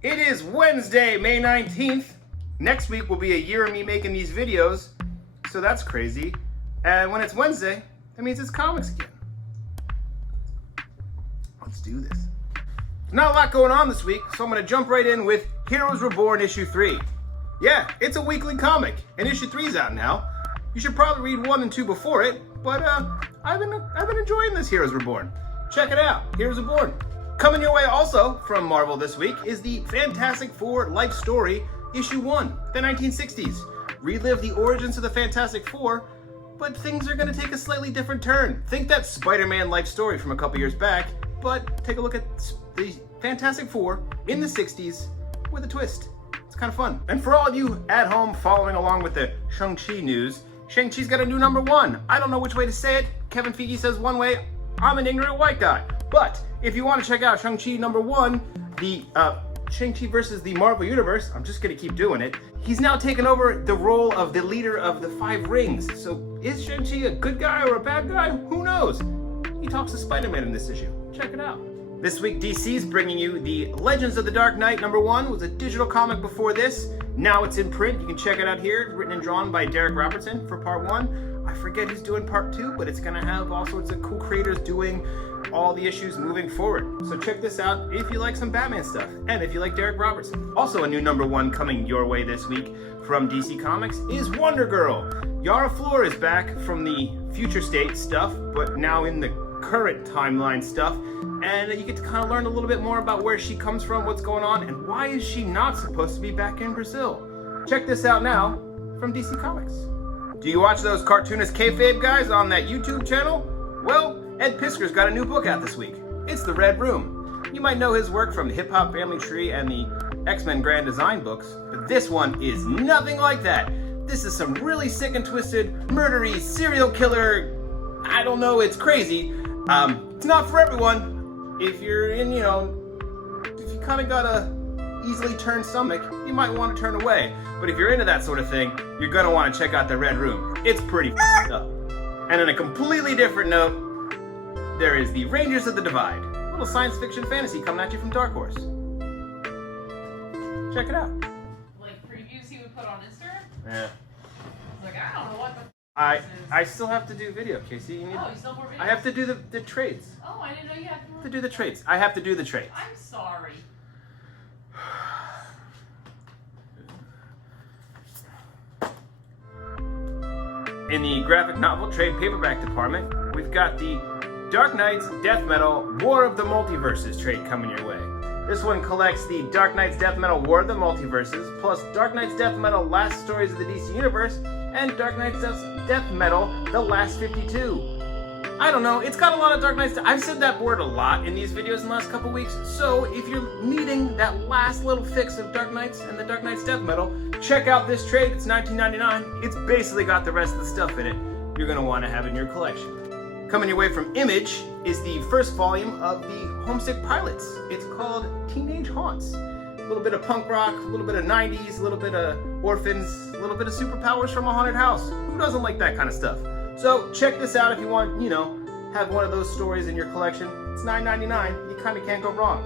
It is Wednesday, May 19th. Next week will be a year of me making these videos, so that's crazy. And when it's Wednesday, that means it's comics again. Let's do this. Not a lot going on this week, so I'm going to jump right in with Heroes Reborn issue 3. Yeah, it's a weekly comic, and issue 3 is out now. You should probably read 1 and 2 before it, but I've been enjoying this Heroes Reborn. Check it out, Heroes Reborn. Coming your way also from Marvel this week is the Fantastic Four Life Story, issue 1, the 1960s. Relive the origins of the Fantastic Four, but things are going to take a slightly different turn. Think that Spider-Man life story from a couple years back, but take a look at the Fantastic Four in the 60s with a twist. It's kind of fun. And for all of you at home following along with the Shang-Chi news, Shang-Chi's got a new #1. I don't know which way to say it. Kevin Feige says one way. I'm an ignorant white guy. But if you want to check out Shang-Chi #1, the Shang-Chi versus the Marvel Universe, I'm just going to keep doing it. He's now taken over the role of the leader of the 5 rings. So is Shang-Chi a good guy or a bad guy? Who knows? He talks to Spider-Man in this issue. Check it out. This week, DC's bringing you the Legends of the Dark Knight #1. It was a digital comic before this. Now it's in print. You can check it out here. It's written and drawn by Derek Robertson for part 1. I forget who's doing part 2, but it's going to have all sorts of cool creators doing all the issues moving forward. So check this out if you like some Batman stuff, and if you like Derek Robertson. Also a new #1 coming your way this week from DC Comics is Wonder Girl. Yara Flor is back from the future state stuff, but now in the current timeline stuff, and you get to kind of learn a little bit more about where she comes from, what's going on, and why is she not supposed to be back in Brazil. Check this out now from DC Comics. Do you watch those cartoonist kayfabe guys on that YouTube channel? Well, Ed Piskor's got a new book out this week. It's The Red Room. You might know his work from the Hip Hop Family Tree and the X-Men Grand Design books, but this one is nothing like that. This is some really sick and twisted, murdery, serial killer, I don't know, it's crazy. It's not for everyone. If you're in, if you kind of got a easily turned stomach, you might want to turn away. But if you're into that sort of thing, you're gonna want to check out The Red Room. It's pretty up. And on a completely different note, there is the Rangers of the Divide. A little science fiction fantasy coming at you from Dark Horse. Check it out. Like previews he would put on Instagram? Yeah. Like, I don't know what the I still have to do video, Casey. You still have more videos? I have to do the trades. Oh, I didn't know you had To do the trades. I have to do the trades. I'm sorry. In the graphic novel trade paperback department, we've got the Dark Knight's Death Metal War of the Multiverses trade coming your way. This one collects the Dark Knight's Death Metal War of the Multiverses, plus Dark Knight's Death Metal Last Stories of the DC Universe, and Dark Knight's Death Metal The Last 52. I don't know, it's got a lot of Dark Knight's. I've said that word a lot in these videos in the last couple weeks, so if you're needing that last little fix of Dark Knights and the Dark Knight's Death Metal, check out this trade. It's $19.99. It's basically got the rest of the stuff in it you're going to want to have in your collection. Coming your way from Image is the first volume of the Homestick Pilots. It's called Teenage Haunts. A little bit of punk rock, a little bit of 90s, a little bit of orphans, a little bit of superpowers from a haunted house. Who doesn't like that kind of stuff? So check this out if you want, have one of those stories in your collection. It's $9.99. You kind of can't go wrong.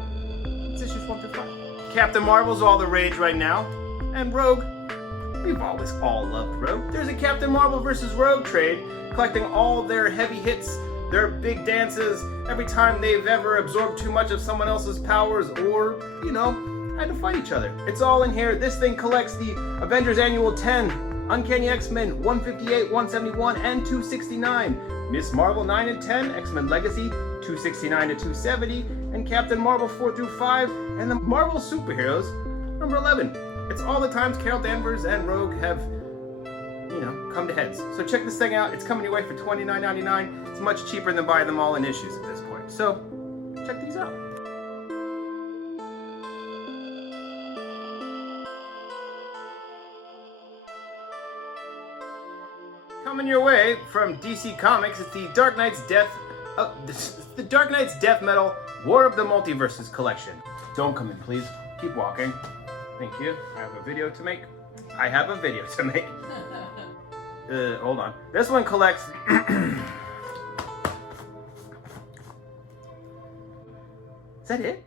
It's issues 1 through 5. Captain Marvel's all the rage right now. And Rogue. We've always all loved Rogue. There's a Captain Marvel versus Rogue trade, collecting all their heavy hits, their big dances, every time they've ever absorbed too much of someone else's powers or, had to fight each other. It's all in here. This thing collects the Avengers Annual 10, Uncanny X-Men 158, 171, and 269, Miss Marvel 9 and 10, X-Men Legacy 269 to 270, and Captain Marvel 4 through 5, and the Marvel Superheroes number 11. It's all the times Carol Danvers and Rogue have, come to heads. So check this thing out. It's coming your way for $29.99. It's much cheaper than buying them all in issues at this point. So check these out. Coming your way from DC Comics, it's the Dark Knight's the Dark Knight's Death Metal War of the Multiverses collection. Don't come in, please. Keep walking. Thank you. I have a video to make. Hold on. This one collects. Is that it?